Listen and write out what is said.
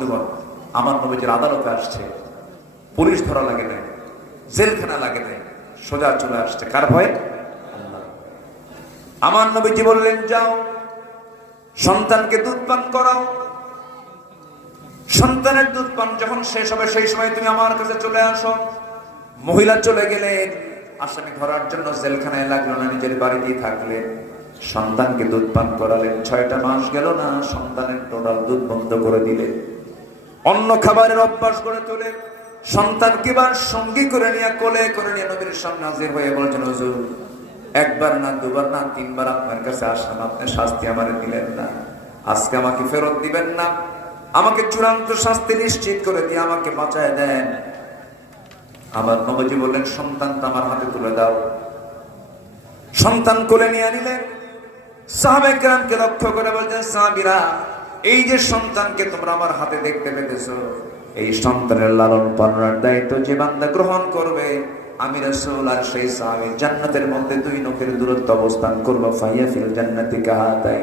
বন্ধুগণ, আমার নবীজির আদালতে আসছে, পুলিশ ধরা লাগে নাই, জেলখানা লাগে নাই, সোজা চলে আসছে কার ভয়ে? আল্লাহ। আমার নবীজি বললেন, যাও সন্তানকে দুধ পান করাও। সন্তানের দুধ পান যখন শেষ হবে সেই সময় তুমি আমার কাছে চলে আসো। মহিলা চলে গেলেন, আসামি ধরার জন্য জেলখানায় লাগলো না, নিজের বাড়িতেই থাকলেন, সন্তানকে দুধ পান করালেন। 6টা মাস গেল না, সন্তানের টোটাল দুধ বন্ধ করে দিলেন, অন্য খাবারের অভ্যাস করে তোলে। সন্তানকে বার সঙ্গী করে নিয়ে, কোলে করে নিয়ে নবীর সামনে হাজির হয়ে বলছেন, হুজুর একবার না, দুবার না, 3বার আপনার কাছে আসলাম, আপনি শাস্তি আমারে দিলেন না, আজকে আমাকে ফেরত দিবেন না, আমাকে চূড়ান্ত শাস্তি নিশ্চিত করে দিয়ে আমাকে বাঁচায় দেন। আমার নবীজি বললেন, সন্তানটা আমার হাতে তুলে দাও। সন্তান কোলে নিয়ে নিলেন। সাহাবায়ে কেরামকে লক্ষ্য করে বলছেন, সাহাবীরা, এই যে সন্তানকে তোমরা আমার হাতে দেখতে পেতেছো, এই সন্তানের লালন পালনের দায়িত্ব যে বান্দা গ্রহণ করবে, আমি রাসূল আর সেই সাহাবী জান্নাতের মধ্যে 2 নখের দূরত্ব অবস্থান করব, ফাইয়া ফিল জান্নাতি কাহাতাই।